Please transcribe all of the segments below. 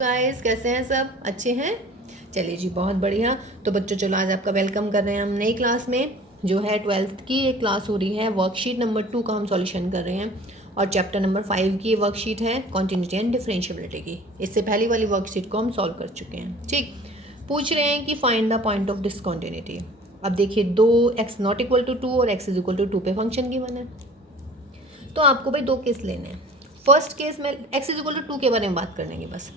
Guys कैसे हैं सब अच्छे हैं। चलिए जी बहुत बढ़िया। तो बच्चों चलो आज आपका वेलकम कर रहे हैं हम नई क्लास में जो है 12th की एक क्लास हो रही है। वर्कशीट नंबर 2 का हम सॉल्यूशन कर रहे हैं और चैप्टर नंबर 5 की वर्कशीट है कॉन्टिन्यूटी एंड डिफरेंशिएबिलिटी की। इससे पहली वाली वर्कशीट को हम सॉल्व कर चुके हैं। ठीक, पूछ रहे हैं कि find the point of discontinuity. अब देखिए दो x नॉट इक्वल टू 2 और x इज इक्वल टू 2 पे फंक्शन गिवन है। तो आपको भाई दो केस लेने हैं। फर्स्ट केस में x इज इक्वल टू 2 के बारे में बात करने की बस।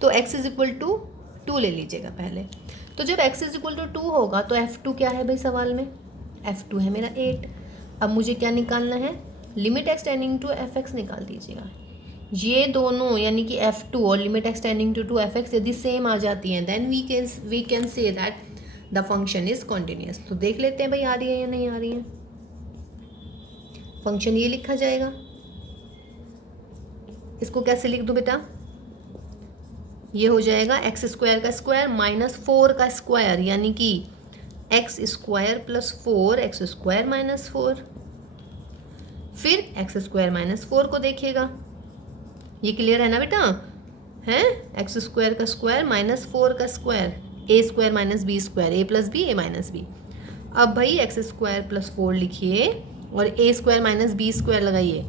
तो x इज इक्वल टू 2 ले लीजिएगा पहले। तो जब x इज इक्वल टू 2 होगा तो f2 क्या है भाई सवाल में? f2 है मेरा 8। अब मुझे क्या निकालना है? Limit x tending to fx निकाल दीजिएगा। ये दोनों यानी कि f2 और limit x tending to fx यदि सेम आ जाती हैं then we can say that the function is continuous. तो देख लेते हैं भाई आ रही है या नहीं आ रही है। फंक्शन ये लिखा जाएगा। इसको कैसे लिख दूं बेटा? ये हो जाएगा एक्स स्क्वायर का स्क्वायर माइनस 4 का स्क्वायर यानी कि x square plus 4 x square minus 4। फिर एक्स स्क्वायर माइनस 4 को देखिएगा। ये क्लियर है ना बेटा? है एक्स स्क्वायर का स्क्वायर माइनस 4 का स्क्वायर ए स्क्वायर माइनस बी स्क्वायर ए प्लस बी ए माइनस बी। अब भाई एक्स स्क्वायर प्लस 4 लिखिए और ए स्क्वायर माइनस बी स्क्वायर लगाइए।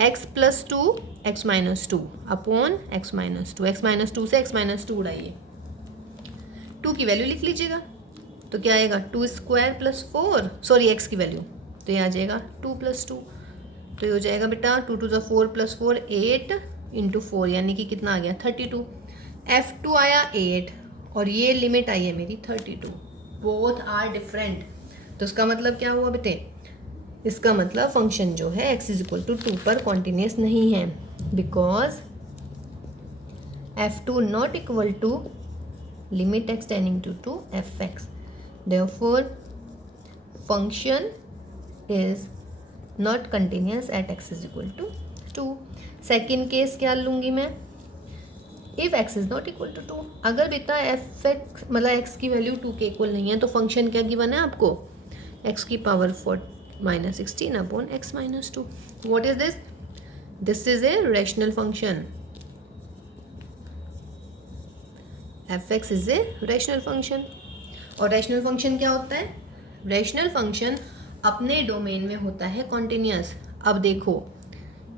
X plus 2 x minus 2 upon x minus 2। X minus 2 से एक्स माइनस 2 उड़ाइए, 2 की value लिख लीजिएगा। तो क्या आएगा? 2 स्क्वायर प्लस 4 सॉरी एक्स की वैल्यू तो ये आ जाएगा 2 प्लस 2। तो ये हो जाएगा बेटा 2 टू द 4 प्लस 4 8 इंटू 4 यानी कि कितना आ गया 32। f2 आया 8 और ये लिमिट आई है मेरी 32। Both are different. तो इसका मतलब क्या हुआ बेटे? इसका मतलब फंक्शन जो है x इज इक्वल टू 2 पर कॉन्टिन्यूस नहीं है because f2 not equal to limit x tending to fx। therefore function is not continuous at x is equal to 2। Second case क्या लूँगी मैं? If x is not equal to 2। अगर बेटा fx मतलब x की value 2 के equal नहीं है तो फंक्शन क्या गिवन है आपको? x की power 4 minus 16 upon x minus 2. What is this? This is a rational function. fx is a rational function. और rational function क्या होता है? rational function अपने डोमेन में होता है कॉन्टिन्यूस। अब देखो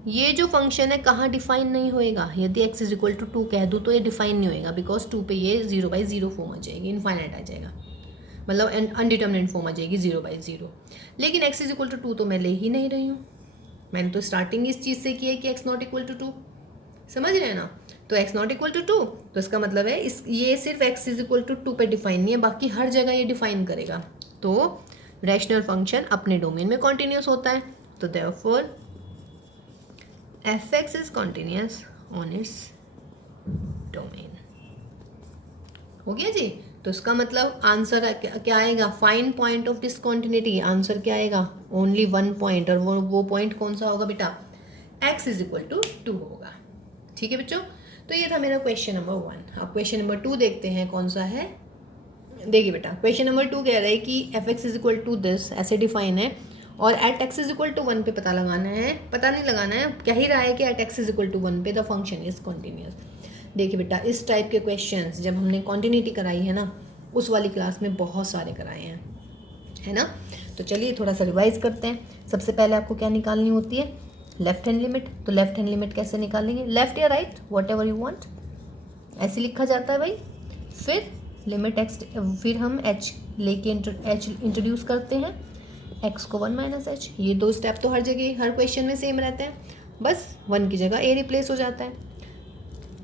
ये जो फंक्शन है कहाँ डिफाइन नहीं होएगा। यदि x इज इक्वल टू 2 कह दूँ तो ये डिफाइन नहीं होएगा बिकॉज 2 पे ये 0/0 फॉर्म आ जाएगी, इनफाइनाइट आ जाएगा, मतलब अनडिटर्मिनेट फॉर्म आ जाएगी 0/0। लेकिन x इज इक्वल टू 2 तो मैं ले ही नहीं रही हूँ। मैंने तो स्टार्टिंग इस चीज़ से की है कि x नॉट इक्वल टू 2, समझ रहे हैं ना? तो x नॉट इक्वल टू 2 तो इसका मतलब है इस ये सिर्फ x इज इक्वल टू 2 पे डिफाइन नहीं है, बाकी हर जगह ये डिफाइन करेगा। तो रैशनल फंक्शन अपने डोमेन में कॉन्टिन्यूस होता है। तो therefore fx is continuous on its domain. हो गया जी। तो इसका मतलब आंसर क्या आएगा? Find point of discontinuity. Answer क्या आएगा? Only 1 point. और वो पॉइंट कौन सा होगा बेटा? x इज इक्वल टू 2 होगा। ठीक है बच्चों, तो ये था मेरा क्वेश्चन नंबर 1। अब क्वेश्चन नंबर 2 देखते हैं कौन सा है। देखिए बेटा क्वेश्चन नंबर 2 कह रहा है कि fx is equal to this, ऐसे डिफाइन है और at x is equal to 1 पे पता लगाना है, पता नहीं लगाना है, कह ही रहा है कि at x is equal to 1 पे द फंक्शन इज कॉन्टिन्यूस। देखिए बेटा इस टाइप के क्वेश्चंस जब हमने कॉन्टिन्यूटी कराई है ना उस वाली क्लास में बहुत सारे कराए हैं, है ना? तो चलिए थोड़ा सा रिवाइज करते हैं। सबसे पहले आपको क्या निकालनी होती है? Left hand limit. तो लेफ्ट हैंड लिमिट कैसे निकालेंगे? लेफ्ट या right what ever you want, ऐसे लिखा जाता है भाई। फिर लिमिट एक्स, फिर हम एच लेके एच इंट्रोड्यूस करते हैं, एक्स को 1 माइनस एच। ये दो स्टेप तो हर जगह हर क्वेश्चन में सेम रहते हैं, बस 1 की जगह ए रिप्लेस हो जाता है।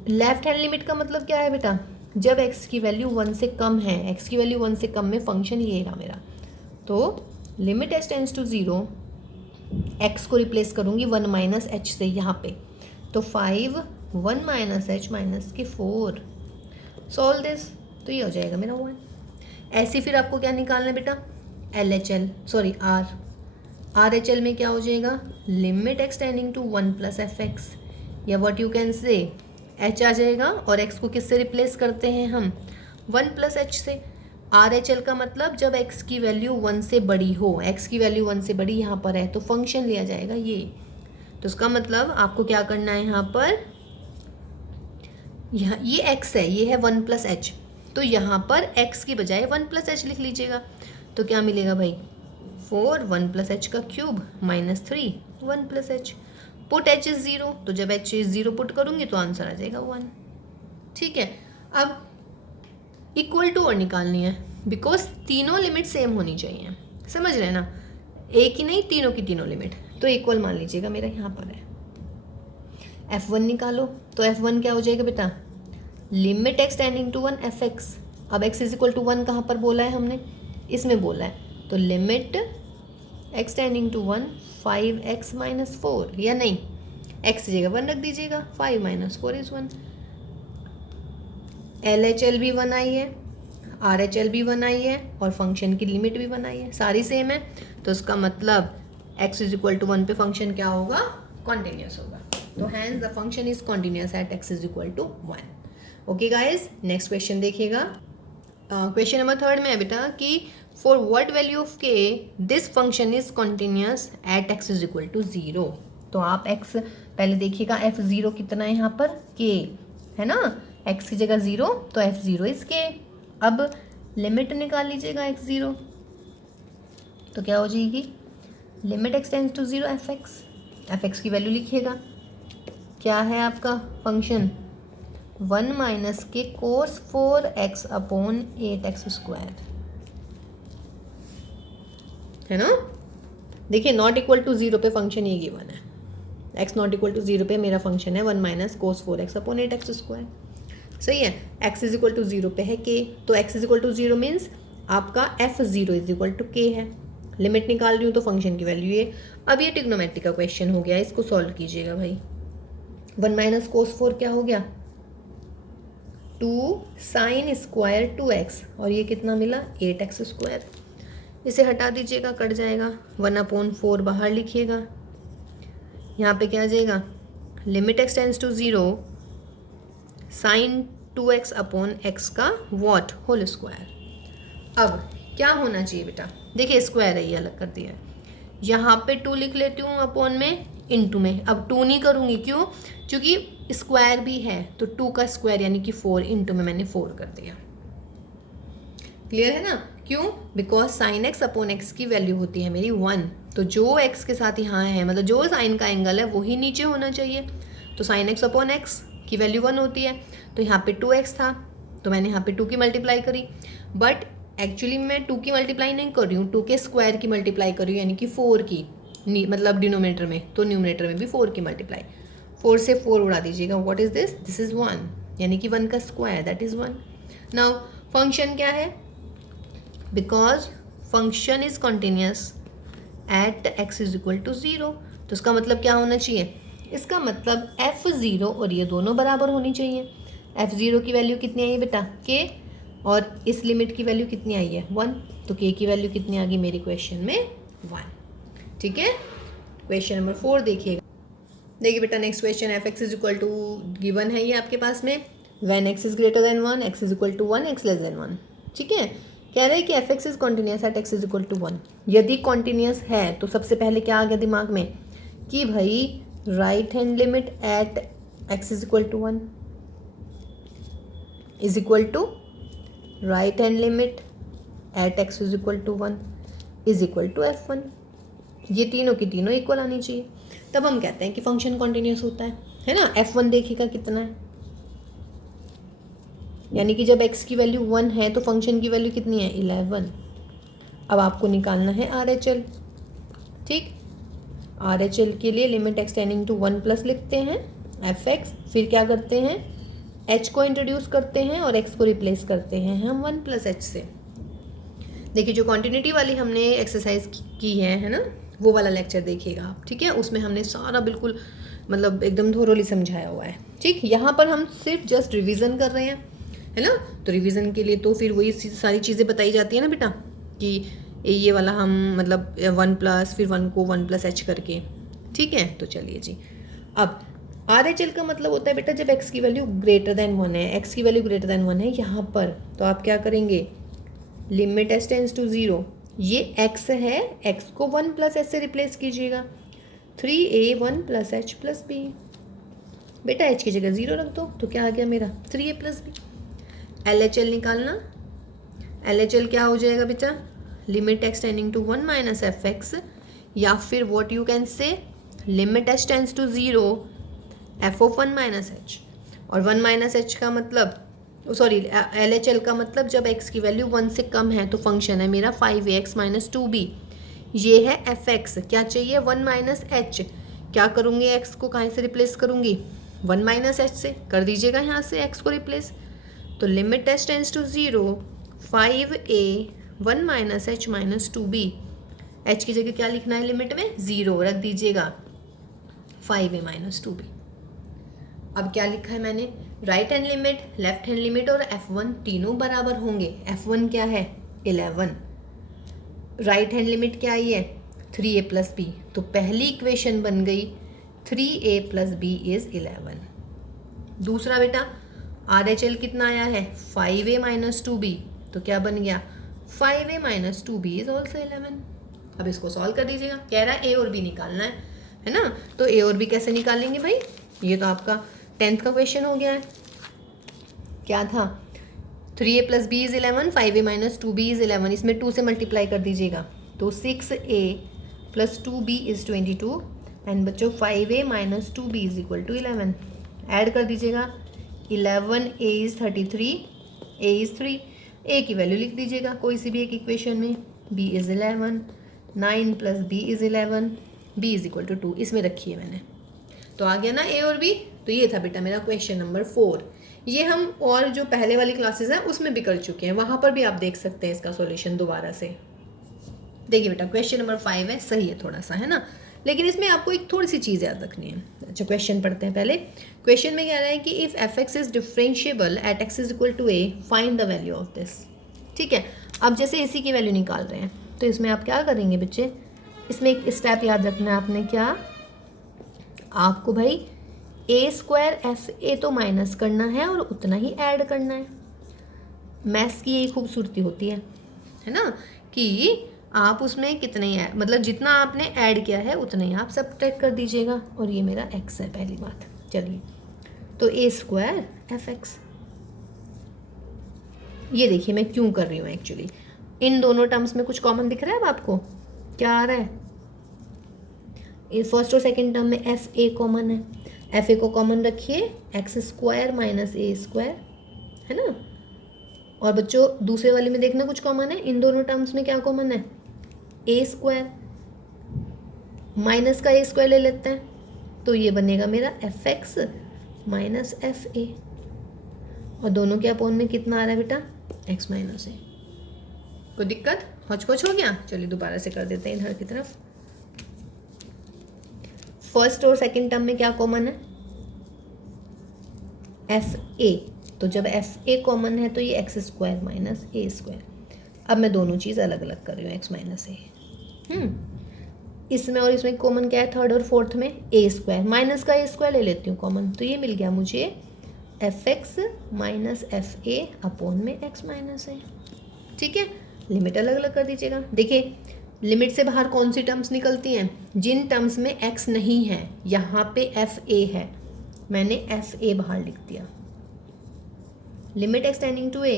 लेफ्ट हैंड लिमिट का मतलब क्या है बेटा? जब x की वैल्यू 1 से कम है, x की वैल्यू 1 से कम में फंक्शन ये रहा मेरा। तो limit h tends to 0, x को रिप्लेस करूँगी 1 माइनस एच से यहाँ पे। तो 5 1 माइनस एच माइनस के 4। सॉल्व दिस तो ये हो जाएगा मेरा 1। ऐसे फिर आपको क्या निकालना है बेटा? LHL सॉरी RHL में क्या हो जाएगा? Limit x tending to 1 plus fx, या what you can say h आ जाएगा और x को किससे रिप्लेस करते हैं हम? 1 प्लस एच से। RHL का मतलब जब x की वैल्यू 1 से बड़ी हो, x की वैल्यू 1 से बड़ी यहाँ पर है तो फंक्शन लिया जाएगा ये। तो इसका मतलब आपको क्या करना है यहाँ पर? यहाँ ये x है, ये है 1 प्लस एच, तो यहाँ पर x की बजाय 1 प्लस एच लिख लीजिएगा। तो क्या मिलेगा भाई, 4 1 प्लस एच का cube minus 3 1 plus H. Put h is 0, तो जब h इज 0 पुट करूँगी तो आंसर आ जाएगा 1। ठीक है, अब इक्वल टू और निकालनी है, बिकॉज तीनों लिमिट सेम होनी चाहिए, समझ रहे हैं ना, एक ही नहीं तीनों की तीनों लिमिट। तो इक्वल मान लीजिएगा मेरा यहाँ पर है। f1 निकालो, तो f1 क्या हो जाएगा बेटा, limit x tending to 1 fx। अब x इज इक्वल टू 1 कहाँ पर बोला है हमने, इसमें बोला है, तो limit x tending to 1 5x minus 4, या नहीं x की जगह 1 रख दीजिएगा, 5 माइनस 4 इज 1। LHL भी 1 आई है, RHL भी 1 आई है, और फंक्शन की लिमिट भी 1 आई है, सारी सेम है। तो इसका मतलब x इज इक्वल टू 1 पे फंक्शन क्या होगा, कॉन्टिन्यूस होगा। तो hence the function is continuous at x is equal to 1। Okay guys, next question देखिएगा। क्वेश्चन नंबर 3 में है बेटा कि for what value of k this function is continuous at x is equal to 0। तो आप x पहले देखिएगा, f0 कितना है यहाँ पर, k है ना, x की जगह 0, तो f0 इज k। अब लिमिट निकाल लीजिएगा x0, तो क्या हो जाएगी, limit x tends to 0 fx की वैल्यू लिखिएगा, क्या है आपका फंक्शन 1 माइनस के कोस 4x अपॉन 8x स्क्वायर, है ना। देखिए नॉट इक्वल टू 0 पे फंक्शन ये गिवन है, x नॉट इक्वल टू 0 पे मेरा फंक्शन है 1 minus cos 4x upon 8x square, सही है। x इज इक्वल टू 0 पे है k, तो x is equal to 0 means आपका f0 is equal to k है। लिमिट निकाल रही हूँ तो फंक्शन की वैल्यू ये। अब ये ट्रिग्नोमेट्री का क्वेश्चन हो गया, इसको सॉल्व कीजिएगा भाई। 1 माइनस कोस 4 क्या हो गया, 2 साइन स्क्वायर 2x, और ये कितना मिला 8x स्क्वायर। इसे हटा दीजिएगा, कट जाएगा, 1/4 बाहर लिखिएगा, यहाँ पे क्या आ जाएगा, limit x tends to 0 sine 2x upon x का वॉट होल स्क्वायर। अब क्या होना चाहिए बेटा, देखिए स्क्वायर है ये अलग कर दिया है, यहाँ पे 2 लिख लेती हूँ अपॉन में इनटू में। अब 2 नहीं करूँगी, क्यों, क्योंकि स्क्वायर भी है, तो 2 का स्क्वायर यानी कि 4 इनटू में मैंने 4 कर दिया। क्लियर है ना, क्यों, because sine x upon x की वैल्यू होती है मेरी 1, तो जो एक्स के साथ यहाँ है, मतलब जो साइन का एंगल है वही नीचे होना चाहिए, तो साइन एक्स अपॉन एक्स की वैल्यू 1 होती है। तो यहाँ पे 2x था, तो मैंने यहाँ पे 2 की मल्टीप्लाई करी, बट एक्चुअली मैं 2 की मल्टीप्लाई नहीं कर रही हूँ, 2 के स्क्वायर की मल्टीप्लाई कर रही हूँ, यानी कि 4 की, मतलब डिनोमिनेटर में, तो न्यूमिनेटर में भी 4 की मल्टीप्लाई। 4 से 4 उड़ा दीजिएगा, what is this, this is 1, यानी कि 1 का square that is 1। Now function क्या है, because function is continuous at x is equal to 0, तो इसका मतलब क्या होना चाहिए, इसका मतलब f0 और ये दोनों बराबर होनी चाहिए। f0 की वैल्यू कितनी आई है बेटा, k, और इस लिमिट की वैल्यू कितनी आई है 1, तो k की वैल्यू कितनी आ गई मेरे क्वेश्चन में 1। ठीक है, क्वेश्चन नंबर 4 देखिएगा। देखिए बेटा next question, fx is equal to given है ये आपके पास में, when x is greater than 1, x is equal to 1, x less than 1। ठीक है, कह रहे हैं कि fx is continuous at x is equal to 1। यदि कॉन्टिन्यूस है तो सबसे पहले क्या आ गया दिमाग में कि भाई right hand limit at x is equal to 1 is equal to right hand limit at x is equal to 1 is equal to f1। ये तीनों की तीनों इक्वल आनी चाहिए, तब हम कहते हैं कि फंक्शन कॉन्टिन्यूस होता है ना। f1 देखिएगा कितना है, यानी कि जब x की वैल्यू 1 है तो फंक्शन की वैल्यू कितनी है 11। अब आपको निकालना है RHL। ठीक, RHL के लिए limit x tending to 1 plus लिखते हैं fx, फिर क्या करते हैं h को इंट्रोड्यूस करते हैं और x को रिप्लेस करते हैं हम 1 प्लस एच से। देखिए जो कॉन्टिन्यूटी वाली हमने एक्सरसाइज की है ना, वो वाला लेक्चर देखिएगा आप, ठीक है, उसमें हमने सारा बिल्कुल मतलब एकदम थोरोली समझाया हुआ है। ठीक, यहाँ पर हम सिर्फ जस्ट रिवीजन कर रहे हैं, है ना, तो रिवीजन के लिए तो फिर वही सारी चीज़ें बताई जाती है ना बेटा, कि ये वाला हम मतलब 1 प्लस फिर 1 को 1 प्लस एच करके। ठीक है, तो चलिए जी, अब RHL का मतलब होता है बेटा जब x की वैल्यू ग्रेटर देन 1 है, x की वैल्यू ग्रेटर देन 1 है यहाँ पर, तो आप क्या करेंगे, लिमिट s टेंड्स टू 0, ये x है, x को 1 प्लस एच से रिप्लेस कीजिएगा, 3a 1 plus H plus B. बेटा एच की जगह 0 रख दो, तो क्या आ गया मेरा 3a प्लस बी। LHL निकालना, LHL क्या हो जाएगा बेटा, limit x tending to 1 minus f x, या फिर what you can say limit h tends to 0 f of 1 minus h. और 1 माइनस एच का मतलब सॉरी LHL का मतलब जब x की वैल्यू 1 से कम है तो फंक्शन है मेरा 5ax माइनस 2b। ये है एफ एक्स, क्या चाहिए 1 माइनस एच। क्या करूँगी, x को कहाँ से रिप्लेस करूँगी, 1 माइनस एच से कर दीजिएगा यहाँ से x को रिप्लेस। तो limit h tends to 0 5a 1 minus h minus 2b। H की जगह क्या लिखना है लिमिट में, 0 रख दीजिएगा 5a माइनस 2b। अब क्या लिखा है मैंने, right hand limit, left hand limit और f1 तीनों बराबर होंगे। f1 क्या है 11, राइट हैंड लिमिट क्या आई है 3a प्लस बी, तो पहली इक्वेशन बन गई 3a प्लस बी इज 11। दूसरा बेटा RHL कितना आया है 5a माइनस 2b, तो क्या बन गया 5a minus 2b is also 11। अब इसको सॉल्व कर दीजिएगा, कह रहा है a और b निकालना है ना, तो a और b कैसे निकालेंगे भाई, ये तो आपका 10th का क्वेश्चन हो गया है। क्या था 3a plus b is 11, 5a minus 2b is 11, इसमें 2 से मल्टीप्लाई कर दीजिएगा, तो 6a plus 2b is 22 and बच्चों 5a minus 2b is equal to 11। Add कर दीजिएगा 11a is 33, a is 3, a की वैल्यू लिख दीजिएगा कोई सी भी एक इक्वेशन में, b is 11, 9 plus b is 11, b is equal to 2, इसमें रखी है मैंने। तो आ गया ना a और b। तो ये था बेटा मेरा क्वेश्चन नंबर 4। ये हम और जो पहले वाली क्लासेस हैं उसमें भी कर चुके हैं, वहाँ पर भी आप देख सकते हैं इसका सॉल्यूशन दोबारा से। देखिए बेटा क्वेश्चन नंबर 5 है, सही है थोड़ा सा, है ना, लेकिन इसमें आपको एक थोड़ी सी चीज़ याद रखनी है। अच्छा क्वेश्चन पढ़ते हैं पहले। क्वेश्चन में कह रहा है कि if f x is differentiable at x is equal to a, find the value of this. ठीक है, अब जैसे इसी की वैल्यू निकाल रहे हैं तो इसमें आप क्या करेंगे बच्चे, इसमें एक स्टेप याद रखना है आपने, क्या आपको भाई a स्क्वायर एफ ए तो माइनस करना है और उतना ही ऐड करना है। मैथ्स की यही खूबसूरती होती है ना, कि आप उसमें कितने ही मतलब जितना आपने ऐड किया है उतना ही आप सब्ट्रैक्ट कर दीजिएगा, और ये मेरा x है पहली बात। चलिए तो a स्क्वायर एफ एक्स, ये देखिए मैं क्यों कर रही हूँ एक्चुअली, इन दोनों टर्म्स में कुछ कॉमन दिख रहा है अब आपको, क्या आ रहा है, फर्स्ट और सेकंड टर्म में एफ ए कॉमन है, एफ ए को कॉमन रखिए x square minus a square, है ना। और बच्चों दूसरे वाले में देखना कुछ कॉमन है, इन दोनों टर्म्स में क्या कॉमन है, ए स्क्वायर, माइनस का ए स्क्वायर ले लेते हैं, तो ये बनेगा मेरा एफ एक्स माइनस एफ ए, और दोनों के अपोन में कितना आ रहा है बेटा एक्स माइनस ए। कोई दिक्कत, हौच-पौच हो गया, चलिए दोबारा से कर देते हैं इधर की तरफ। फर्स्ट और सेकंड टर्म में क्या कॉमन है, एफ ए, तो जब एफ ए कॉमन है तो ये x square minus a square. अब मैं दोनों चीज़ अलग अलग कर रही हूँ, एक्स माइनस ए, इसमें और इसमें कॉमन क्या है, थर्ड और फोर्थ में ए स्क्वायर, माइनस का ए स्क्वायर ले लेती हूँ कॉमन, तो ये मिल गया मुझे F x minus f a upon में एक्स माइनस ए। ठीक है, लिमिट अलग अलग कर दीजिएगा। देखिए लिमिट से बाहर कौन सी टर्म्स निकलती हैं, जिन टर्म्स में x नहीं है, यहाँ पे एफ ए है, मैंने एफ ए बाहर लिख दिया। Limit x tending to a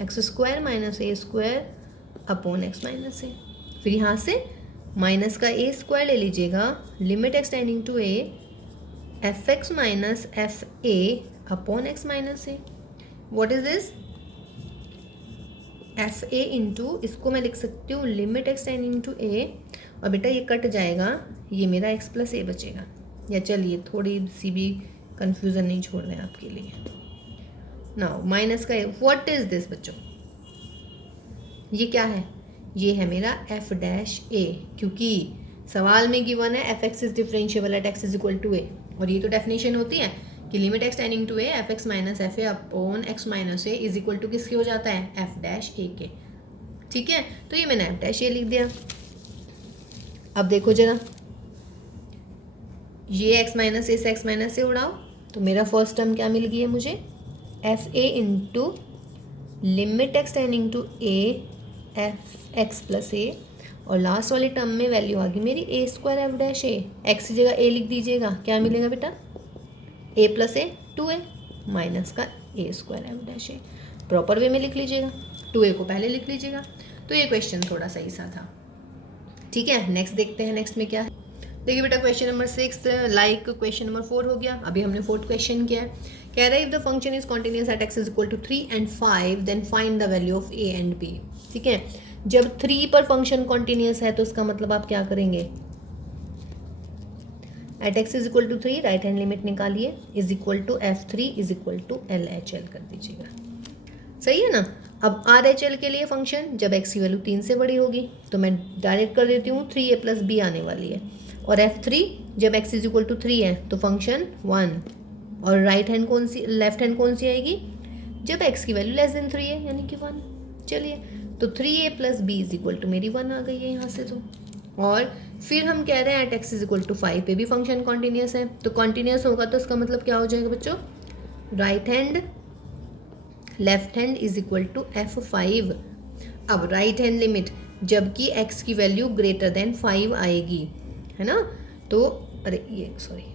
x square minus a square upon x minus a, फिर यहाँ से माइनस का ए स्क्वायर ले लीजिएगा, limit x tending to a f x minus f a upon x minus a. What is this, f a into, इसको मैं लिख सकती हूँ limit x tending to a, और बेटा ये कट जाएगा, ये मेरा एक्स प्लस ए बचेगा। या चलिए थोड़ी सी भी कंफ्यूजन नहीं छोड़ रहे हैं आपके लिए। नाउ माइनस का ए, व्हाट इज दिस बच्चों, ये क्या है, ये है मेरा एफ डैश ए, क्योंकि सवाल में गिवन है f x is differentiable at x is equal to a, और ये तो डेफिनेशन होती है कि limit x tending to a f x minus f a upon x minus a is equal to किसके हो जाता है, एफ डैश ए के। ठीक है, तो ये मैंने एफ डैश ए लिख दिया। अब देखो जरा, ये एक्स माइनस ए से एक्स माइनस ए उड़ाओ, तो मेरा फर्स्ट टर्म क्या मिल गई है मुझे, f a into limit x tending to a f x plus a, और लास्ट वाली टर्म में वैल्यू आ गई मेरी a square f dash a, x की जगह ए लिख दीजिएगा, क्या मिलेगा बेटा ए प्लस ए 2a माइनस का a square f dash A, proper way में लिख लीजिएगा, 2a को पहले लिख लीजिएगा। तो ये क्वेश्चन थोड़ा सही सा था। ठीक है, नेक्स्ट देखते हैं नेक्स्ट में क्या है। देखिए बेटा question number 6 like question number 4 हो गया। अभी हमने 4th क्वेश्चन किया है। कह रहा है if the function is continuous at x is equal to 3 and 5 then find the value of a and b। ठीक है, जब 3 पर फंक्शन कॉन्टिन्यूस है तो उसका मतलब आप क्या करेंगे, at x is equal to 3 right hand limit निकालिए, is equal to f3 is equal to LHL कर दीजिएगा। सही है ना। अब RHL के लिए फंक्शन जब x की वैल्यू 3 से बड़ी होगी तो मैं डायरेक्ट कर देती हूँ 3a प्लस b आने वाली है, और f3 जब x इज इक्वल टू 3 है तो फंक्शन 1, और राइट हैंड कौन सी, लेफ्ट हैंड कौन सी आएगी, जब x की वैल्यू लेस देन 3 है यानी कि 1। चलिए तो 3a plus b is equal to मेरी 1 आ गई है यहाँ से। तो और फिर हम कह रहे हैं at x is equal to 5 पे भी फंक्शन कॉन्टिन्यूस है, तो कॉन्टिन्यूस होगा तो इसका मतलब क्या हो जाएगा बच्चों, right hand left hand is equal to f5। अब राइट हैंड लिमिट जबकि x की वैल्यू ग्रेटर देन 5 आएगी, है ना। तो अरे ये सॉरी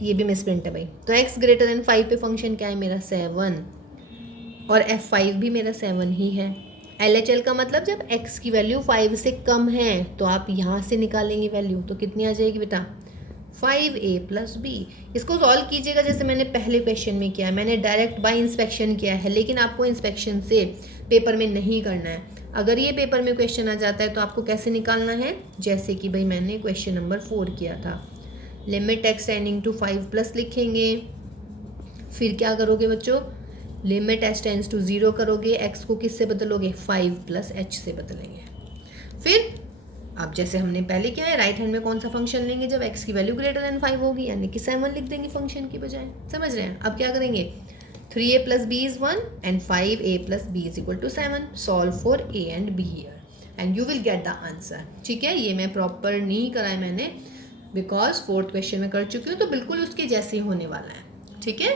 ये भी मिसप्रिंट है भाई। तो x ग्रेटर देन 5 पे फंक्शन क्या है मेरा 7, और f5 भी मेरा 7 ही है। LHL का मतलब जब x की वैल्यू 5 से कम है तो आप यहाँ से निकालेंगे वैल्यू, तो कितनी आ जाएगी बेटा 5a प्लस b। इसको सॉल्व कीजिएगा जैसे मैंने पहले क्वेश्चन में किया है, मैंने डायरेक्ट बाय इंस्पेक्शन किया है, लेकिन आपको इंस्पेक्शन से पेपर में नहीं करना है। अगर ये पेपर में क्वेश्चन आ जाता है तो आपको कैसे निकालना है, जैसे कि भाई मैंने क्वेश्चन नंबर 4 किया था, limit x tending to 5 plus लिखेंगे, फिर क्या करोगे बच्चों, लिमिट h टेंड्स टू 0 करोगे, x को किससे बदलोगे 5 प्लस h से बदलेंगे। फिर अब जैसे हमने पहले किया है राइट हैंड में कौन सा फंक्शन लेंगे जब x की वैल्यू ग्रेटर देन 5 होगी, यानी कि 7 लिख देंगे फंक्शन की बजाय। समझ रहे हैं। अब क्या करेंगे, 3a plus b is 1 and 5a plus b is equal to 7, solve for a and b here and you will get the answer. ठीक है, ये मैं प्रॉपर नहीं करा है मैंने, बिकॉज 4th क्वेश्चन में कर चुकी हूँ, तो बिल्कुल उसके जैसे ही होने वाला है। ठीक है,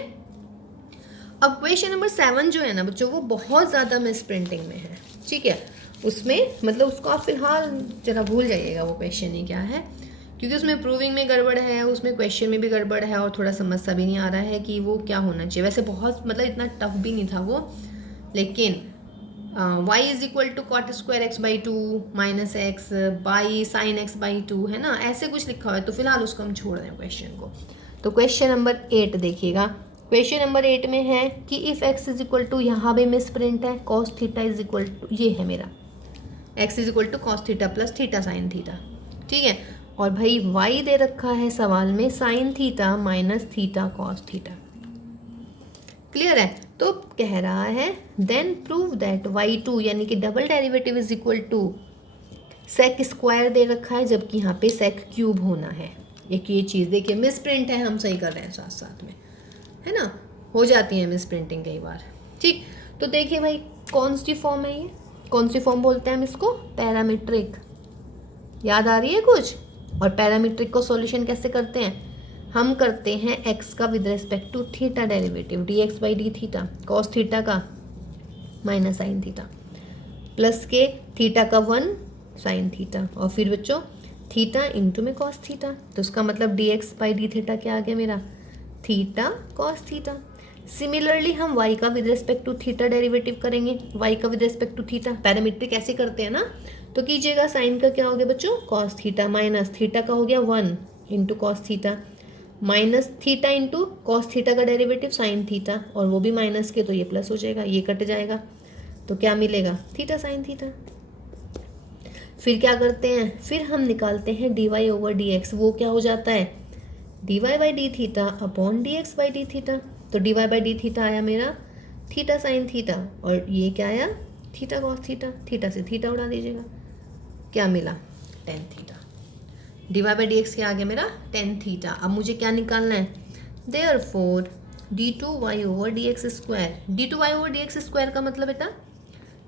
अब क्वेश्चन नंबर 7 जो है ना बच्चों, वो बहुत ज़्यादा मिस प्रिंटिंग में है। ठीक है, उसमें मतलब उसको आप फिलहाल जरा भूल जाइएगा वो क्वेश्चन ही क्या है, क्योंकि उसमें प्रूविंग में गड़बड़ है, उसमें क्वेश्चन में भी गड़बड़ है, और थोड़ा समझ सा भी नहीं आ रहा है कि वो क्या होना चाहिए। वैसे बहुत मतलब इतना टफ भी नहीं था वो, लेकिन y is equal to cot square x by 2 minus x by sine x by 2, है ना, ऐसे कुछ लिखा हुआ है, तो फिलहाल उसको हम छोड़ दें क्वेश्चन को। तो क्वेश्चन नंबर 8 देखिएगा। क्वेश्चन नंबर 8 में है कि if x is equal to, यहाँ भी मिस प्रिंट है, cos theta is equal to, ये है मेरा x is equal to cos theta plus theta sine theta. ठीक है, और भाई y दे रखा है सवाल में sine theta minus theta cos theta. Clear है। तो कह रहा है देन प्रूव दैट y2 यानी कि double derivative is equal to sec square दे रखा है, जबकि यहाँ पे सेक क्यूब होना है। एक ये चीज़ देखिए मिस प्रिंट है, हम सही कर रहे हैं साथ साथ में, है ना, हो जाती है मिस प्रिंटिंग कई बार। ठीक, तो देखिए भाई कौन सी फॉर्म है ये, कौन सी फॉर्म बोलते हैं हम इसको, पैरामीट्रिक। याद आ रही है कुछ। और पैरामीट्रिक को सॉल्यूशन कैसे करते हैं, हम करते हैं x का with respect to theta derivative dx by d theta, cos theta का माइनस साइन थीटा, प्लस के थीटा का 1 साइन थीटा, और फिर बच्चों थीटा इंटू में कॉस थीटा, तो उसका मतलब dx बाई डी थीटा क्या आ गया मेरा, थीटा कॉस थीटा। सिमिलरली हम y का with respect to theta derivative करेंगे, y का with respect to theta, parametric ऐसे करते हैं ना, तो कीजिएगा साइन का क्या हो गया बच्चों, कॉस थीटा माइनस थीटा का हो गया 1 into cos theta, minus theta into cos theta का डेरिवेटिव साइन थीटा, और वो भी माइनस के, तो ये प्लस हो जाएगा, ये कट जाएगा, तो क्या मिलेगा थीटा साइन थीटा। फिर क्या करते हैं, फिर हम निकालते हैं dy ओवर dx, वो क्या हो जाता है dy by d theta upon dx by d theta, तो dy बाई डी थीटा आया मेरा थीटा साइन थीटा, और ये क्या आया थीटा कॉस थीटा, थीटा से थीटा उड़ा दीजिएगा, क्या मिला tan theta. dy by d x क्या आ गया मेरा टेन थीटा। अब मुझे क्या निकालना है, therefore d2y over d x square, d2y over d x square का मतलब बेटा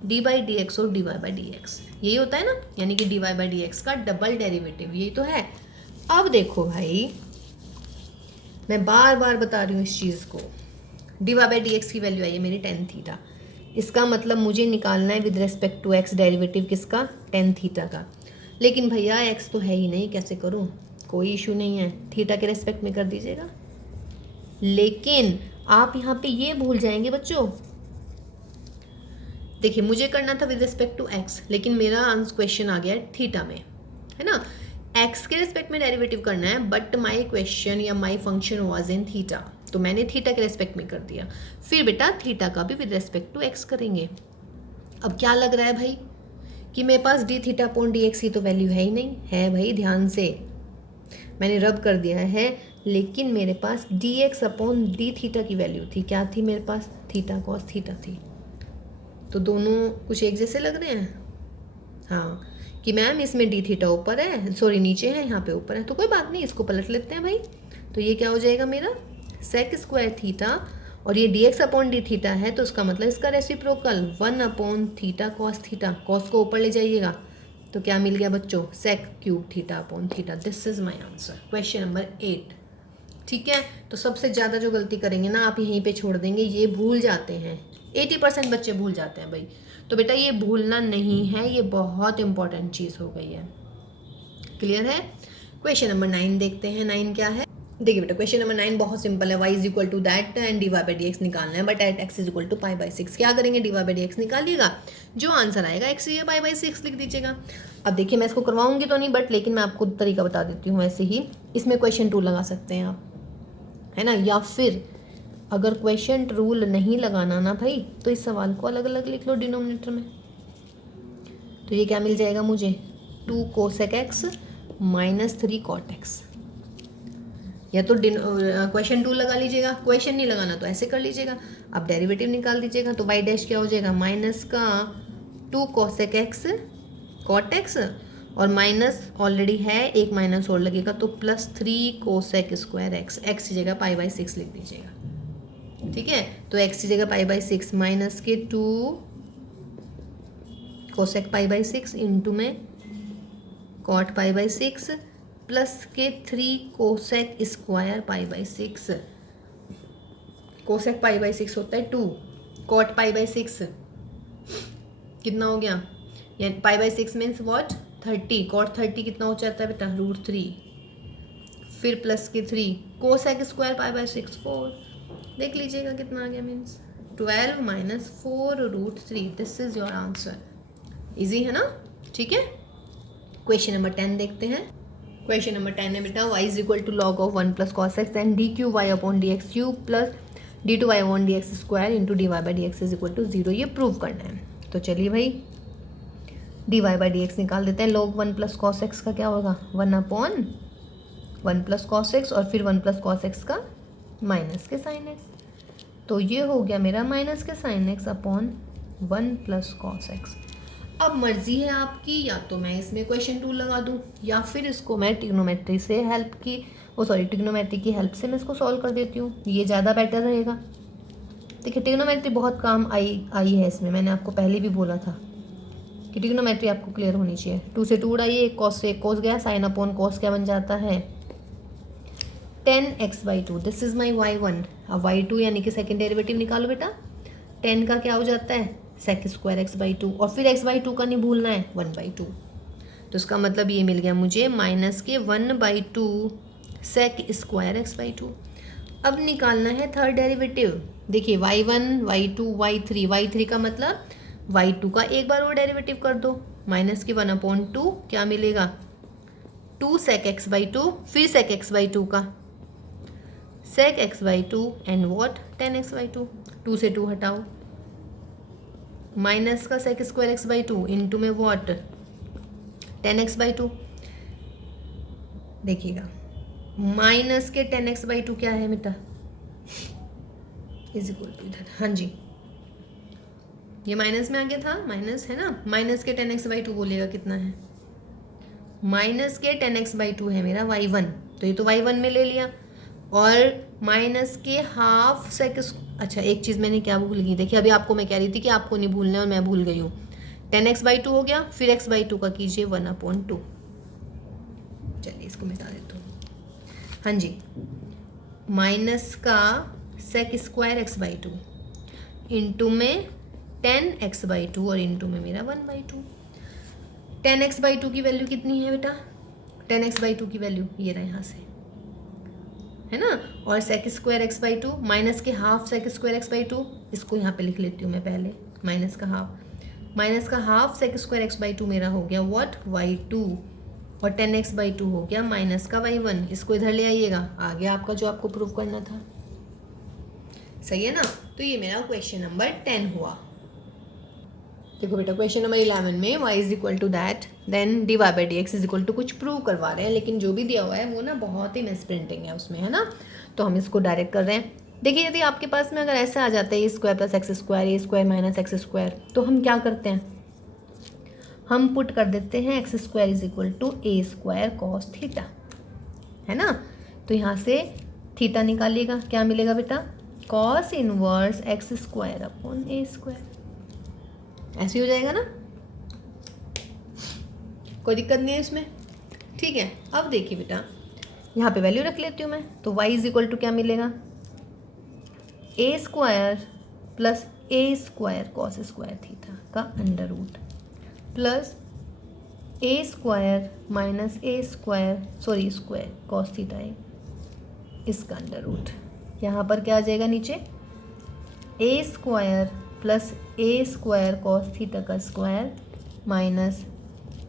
डी बाई डी एक्स और d y by d x, यही होता है ना, यानी कि d y by d x का डबल डेरिवेटिव, यही तो है। अब देखो भाई मैं बार बार बता रही हूँ इस चीज़ को, d y by d x की वैल्यू आई है मेरी टेन थीटा, इसका मतलब मुझे निकालना है with respect to x derivative किसका, टेन थीटा का, लेकिन भैया एक्स तो है ही नहीं, कैसे करूँ, कोई इशू नहीं है, थीटा के रेस्पेक्ट में कर दीजिएगा, लेकिन आप यहाँ पे ये भूल जाएंगे बच्चों, देखिए मुझे करना था विद रिस्पेक्ट टू एक्स, लेकिन मेरा आंसर क्वेश्चन आ गया थीटा में, है ना। एक्स के रिस्पेक्ट में डेरिवेटिव करना है, बट माय क्वेश्चन या my function was in theta, तो मैंने थीटा के रिस्पेक्ट में कर दिया। फिर बेटा थीटा का भी विद रिस्पेक्ट टू एक्स करेंगे। अब क्या लग रहा है भाई कि मेरे पास d theta upon d x की तो वैल्यू है ही नहीं, है भाई, ध्यान से मैंने रब कर दिया है, लेकिन मेरे पास d x upon d theta की वैल्यू थी, क्या थी मेरे पास, थीटा कॉस थीटा थी। तो दोनों कुछ एक जैसे लग रहे हैं, हाँ, कि मैम इसमें डी थीटा ऊपर है, सॉरी नीचे है, यहाँ पे ऊपर है, तो कोई बात नहीं, इसको पलट लेते हैं भाई। तो ये क्या हो जाएगा मेरा सेक स्क्वायर थीटा, और ये d x upon d theta है, तो उसका मतलब इसका reciprocal 1 upon theta cos theta, cos को ऊपर ले जाइएगा, तो क्या मिल गया बच्चों, sec cube theta upon theta. This is my answer, question number 8। ठीक है, तो सबसे ज़्यादा जो गलती करेंगे ना आप यहीं पे छोड़ देंगे, ये भूल जाते हैं, 80% बच्चे भूल जाते हैं भाई। तो बेटा ये भूलना नहीं है, ये बहुत इंपॉर्टेंट चीज़ हो गई है। क्लियर है। क्वेश्चन नंबर 9 देखते हैं, 9 क्या है। देखिए बेटा क्वेश्चन नंबर 9 बहुत सिंपल है, y is equal to that and d y by d x निकालना है, but at x is equal to pi by 6। क्या करेंगे, d y by d x निकालिएगा, जो आंसर आएगा एक्स या पाई बाई 6 लिख दीजिएगा। अब देखिए मैं इसको करवाऊंगी तो नहीं, बट लेकिन मैं आपको तरीका बता देती हूँ, वैसे ही इसमें क्वेश्चन टू लगा सकते हैं आप, है ना, या फिर अगर क्वेश्चन रूल नहीं लगाना ना भाई, तो इस सवाल को अलग अलग लिख लो डिनोमिनेटर में। तो ये क्या मिल जाएगा मुझे, 2 cosec x minus 3 cot x, या तो क्वेश्चन टू लगा लीजिएगा, क्वेश्चन नहीं लगाना तो ऐसे कर लीजिएगा। अब डेरिवेटिव निकाल दीजिएगा, तो वाई डैश क्या हो जाएगा, माइनस का 2 कोसेक एक्स कॉट एक्स, और माइनस ऑलरेडी है, एक माइनस और लगेगा, तो plus 3 cosec square x, x की जगह पाई बाई 6 लिख दीजिएगा। ठीक है, तो एक्स की जगह पाई बाई 6 माइनस के 2 कोसेक पाई बाई 6 इंटू में कॉट पाई बाई 6 प्लस के 3 cosec square pi by 6। Cosec pi by 6 होता है 2, कॉट पाई बाई 6 कितना हो गया, या pi by 6 means what 30, cot 30 कितना हो जाता है बेटा, √3, फिर प्लस के 3 कोसेक स्क्वायर पाई बाई 6 4, देख लीजिएगा कितना आ गया, means 12 minus 4√3। This is your answer. Easy है ना। ठीक है, क्वेश्चन नंबर 10 देखते हैं। क्वेश्चन नंबर 10 है बेटा, y is equal to log of 1 plus cos x and d q y upon d x cube plus d two y upon d x square into d y by d x is equal to 0, ये prove करना है। तो चलिए भाई d y by d x निकाल देते हैं। Log 1 plus cos x का क्या होगा, 1 अपॉन 1 प्लस कॉस एक्स, और फिर 1 प्लस कॉस एक्स का माइनस के साइन एक्स, तो ये हो गया मेरा माइनस के sine x upon 1 plus cos x. अब मर्जी है आपकी, या तो मैं इसमें क्वेश्चन टू लगा दूं, या फिर इसको मैं टिग्नोमेट्री से हेल्प की टिग्नोमेट्री की हेल्प से मैं इसको सॉल्व कर देती हूँ, ये ज़्यादा बेटर रहेगा। देखिए टिग्नोमेट्री बहुत काम आई है इसमें, मैंने आपको पहले भी बोला था कि टिग्नोमेट्री आपको क्लियर होनी चाहिए। 2 से 2 उड़ाइए, एक कॉस से एक कॉस गया, साइन अपॉन कॉस क्या बन जाता है 10x/2। This is my y1। अब y2 यानी कि सेकेंड डेरिवेटिव निकालो बेटा, 10 का क्या हो जाता है सेक स्क्वायर x/2, और फिर x/2 का नहीं भूलना है 1/2। तो इसका मतलब ये मिल गया मुझे माइनस के 1/2 सेक स्क्वायर x/2। अब निकालना है थर्ड डेरिवेटिव। देखिए y1 y2 y3, y3 का मतलब y2 का एक बार और डेरिवेटिव कर दो, माइनस के 1/2 क्या मिलेगा 2 सेक x/2, फिर सेक x/2 का सेक x/2 एंड वॉट 10x/2, 2 से 2 हटाओ, माइनस का सेक स्क्वायर x/2 इंटू में वॉट 10x/2। देखिएगा माइनस के 10x/2 क्या है बेटा, इज इक्वल टू इधर, हाँ जी ये माइनस में आ गया था, माइनस है ना, माइनस के 10x/2 बोलिएगा कितना है, माइनस के 10x/2 है मेरा y1, तो ये तो y1 में ले लिया, और माइनस के हाफ सेक, अच्छा एक चीज़ मैंने क्या भूल गई, देखिए अभी आपको मैं कह रही थी कि आपको नहीं भूलना है और मैं भूल गई हूँ। 10x/2 हो गया, फिर x/2 का कीजिए 1/2। चलिए इसको मिटा देता हूँ, हाँ जी माइनस का सेक स्क्वायर x/2 इंटू में 10x/2 और इंटू में मेरा 1/2। 10x/2 की वैल्यू कितनी है बेटा, 10x/2 की वैल्यू ये रहा यहाँ से, है ना, और sec square x by two minus के half sec square x by two, इसको यहाँ पे लिख लेती हूँ मैं पहले, माइनस का half sec square x by two मेरा हो गया व्हाट, वाई टू, और 10x बाई टू हो गया माइनस का y1, इसको इधर ले आइएगा, आ गया आपका जो आपको प्रूव करना था। सही है ना, तो ये मेरा क्वेश्चन नंबर 10 हुआ। देखो बेटा क्वेश्चन नंबर 11 में y is equal to that then d y by d x is equal to, कुछ प्रूव करवा रहे हैं लेकिन जो भी दिया हुआ है वो ना बहुत ही मिस प्रिंटिंग है उसमें, है ना, तो हम इसको डायरेक्ट कर रहे हैं। देखिए यदि आपके पास में अगर ऐसा आ जाता है ए स्क्वायर प्लस एक्स स्क्वायर, ए स्क्वायर माइनस एक्स स्क्वायर, तो हम क्या करते हैं, हम पुट कर देते हैं x square is equal to a square cos theta, है ना, तो यहाँ से थीटा निकालिएगा, क्या मिलेगा बेटा, cos inverse x square upon a square, ऐसे हो जाएगा ना, कोई दिक्कत नहीं है इसमें। ठीक है, अब देखिए बेटा यहाँ पे वैल्यू रख लेती हूँ मैं, तो y इज इक्वल टू क्या मिलेगा, a square plus a square cos square theta का under root plus a square minus a square sorry square cos theta है इसका अंडर रूट, यहाँ पर क्या आ जाएगा नीचे, ए square plus a square cos theta का square minus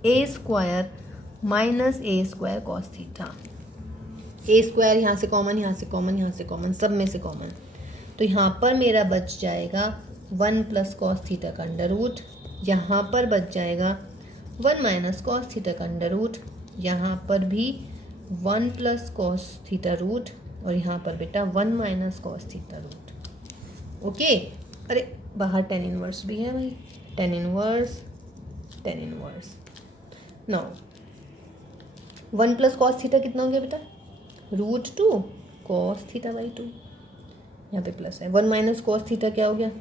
a square minus a square cos theta, A square यहाँ से कॉमन, यहाँ से कॉमन, यहाँ से कॉमन, सब में से कॉमन, तो यहाँ पर मेरा बच जाएगा 1 प्लस कॉस थीटा का अंडर रूट, यहाँ पर बच जाएगा 1 माइनस कॉस थीटा का अंडर रूट, यहाँ पर भी 1 प्लस कॉस थीटा रूट, और यहाँ पर बेटा 1 minus cos theta root. Okay, अरे बाहर टेन इनवर्स भी है भाई, टेन इनवर्स नो 1 प्लस कॉस थीटा कितना हो गया बेटा, रूट 2 कॉस थीटा बाई 2, यहाँ पे प्लस है, 1 माइनस कॉस थीटा क्या हो गया,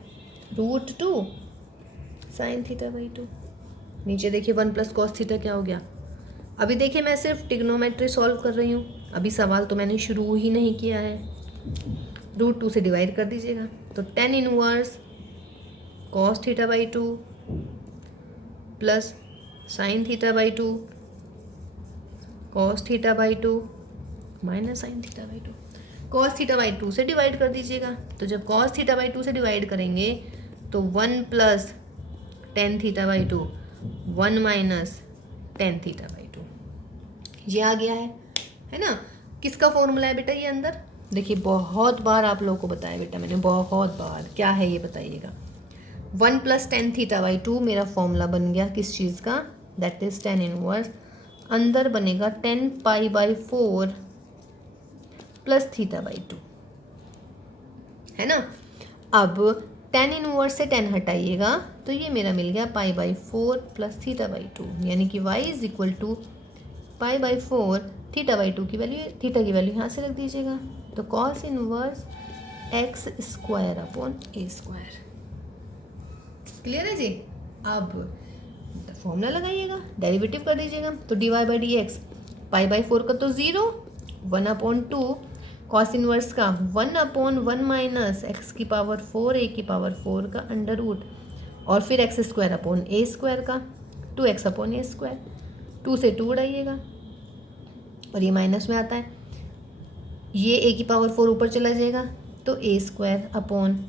रूट 2 साइन थीटा बाई 2, नीचे देखिए 1 प्लस कॉस थीटा क्या हो गया। अभी देखिए मैं सिर्फ ट्रिग्नोमेट्री सॉल्व कर रही हूँ, अभी सवाल तो मैंने शुरू ही नहीं किया है, रूट 2 से डिवाइड कर दीजिएगा, तो tan inverse cos theta by 2 plus sine theta by 2 cos theta by 2 minus sine theta by 2, cos theta by 2 से डिवाइड कर दीजिएगा, तो जब कॉस थीटा बाई 2 से डिवाइड करेंगे तो 1 plus tan theta by 2 1 minus tan theta by 2, ये आ गया है ना। किसका फॉर्मूला है बेटा ये अंदर, देखिए बहुत बार आप लोगों को बताया बेटा मैंने, बहुत बार, क्या है ये बताइएगा, 1 प्लस टेन थीटा बाई 2 मेरा फॉर्मूला बन गया किस चीज़ का, दैट इज टेन इनवर्स, अंदर बनेगा 10 पाई बाई 4 प्लस थीटा बाई 2, है ना। अब 10 इनवर्स से 10 हटाइएगा तो ये मेरा मिल गया pi by 4 plus theta by 2, यानी कि y is equal to pi by 4 theta by 2 की वैल्यू, थीटा की वैल्यू यहाँ से रख दीजिएगा, तो cos inverse x square upon a square, clear है जी। अब फॉर्मूला लगाइएगा, डेरिवेटिव कर दीजिएगा, तो d y by d x, pi by 4 का तो 0, 1 अपॉन 2 कॉस इनवर्स का 1 अपॉन 1 माइनस एक्स की पावर 4 ए की पावर 4 का अंडर रूट, और फिर x square upon a square का 2x अपॉन ए स्क्वायर, 2 से 2 उड़ाइएगा और ये माइनस में आता है, ये ए की पावर 4 ऊपर चला जाएगा, तो ए स्क्वायर अपॉन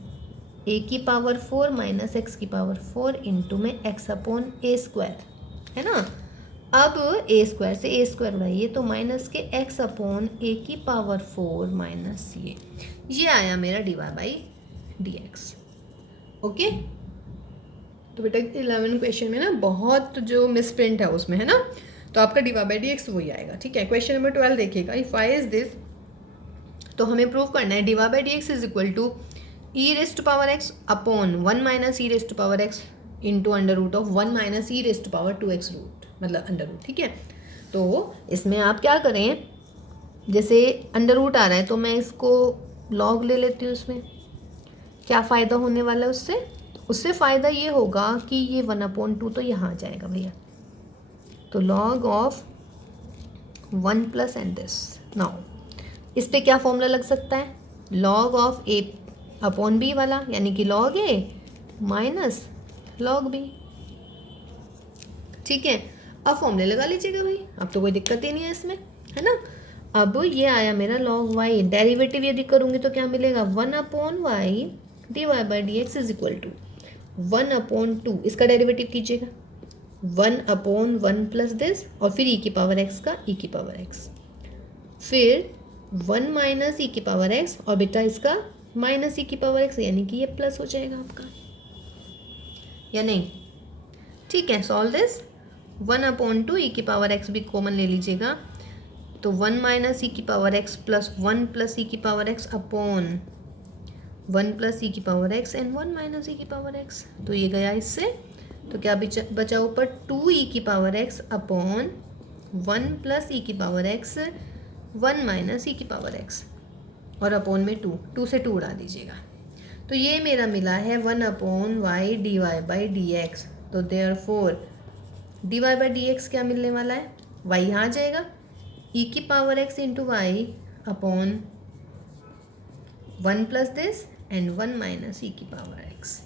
ए की पावर 4 माइनस एक्स की पावर 4 इंटू में एक्स अपॉन ए स्क्वायर, है ना। अब ए स्क्वायर से ए स्क्वायर उड़ाइए तो माइनस के एक्स अपॉन ए की पावर 4 माइनस ये आया मेरा d y by d x. Okay, तो बेटा 11 क्वेश्चन में ना बहुत जो मिसप्रिंट है उसमें, है ना, तो आपका d y by d x वही आएगा। ठीक है, क्वेश्चन नंबर 12 देखिएगा, इफ आई इज दिस, तो हमें प्रूव करना है d y by d x is equal to e raised to power x upon 1 minus e raised to power x into under root of 1 minus e raised to power 2x root, मतलब under root. ठीक है, तो इसमें आप क्या करें, जैसे under root आ रहा है तो मैं इसको लॉग ले लेती हूँ, उसमें क्या फ़ायदा होने वाला है उससे फ़ायदा ये होगा कि ये 1/2 तो यहाँ आ जाएगा भैया, तो log of 1 plus and this. Now इस पर क्या फॉर्मूला लग सकता है, log of a upon b वाला, यानी कि log a minus log b. ठीक है, अब फॉर्मूले लगा लीजिएगा भाई, अब तो कोई दिक्कत ही नहीं है इसमें, है ना। अब ये आया मेरा log y, डेरिवेटिव यदि करूँगी तो क्या मिलेगा, 1/y dy by d x is equal to 1/2, इसका डेरिवेटिव कीजिएगा 1/1 प्लस दिस और फिर e की पावर x का e की पावर x, फिर 1 माइनस ई की पावर x और बेटा इसका माइनस ई की पावर x, यानी कि ये प्लस हो जाएगा आपका, या नहीं? ठीक है, सॉल्व दिस। 1/2 ई की पावर x भी कॉमन ले लीजिएगा, तो 1 माइनस ई की power x plus 1 plus e की power x upon 1 plus e की पावर x एंड 1 माइनस ई की पावर x, तो ये गया इससे, तो क्या बचा ऊपर 2 ई की power x upon 1 plus e की पावर x 1 माइनस ई की पावर x और अपॉन में 2 से 2 उड़ा दीजिएगा, तो ये मेरा मिला है 1/y dy by d x. तो therefore dy by d x क्या मिलने वाला है, y यहाँ आ जाएगा e की power x into y upon 1 plus this and 1 minus e की पावर x।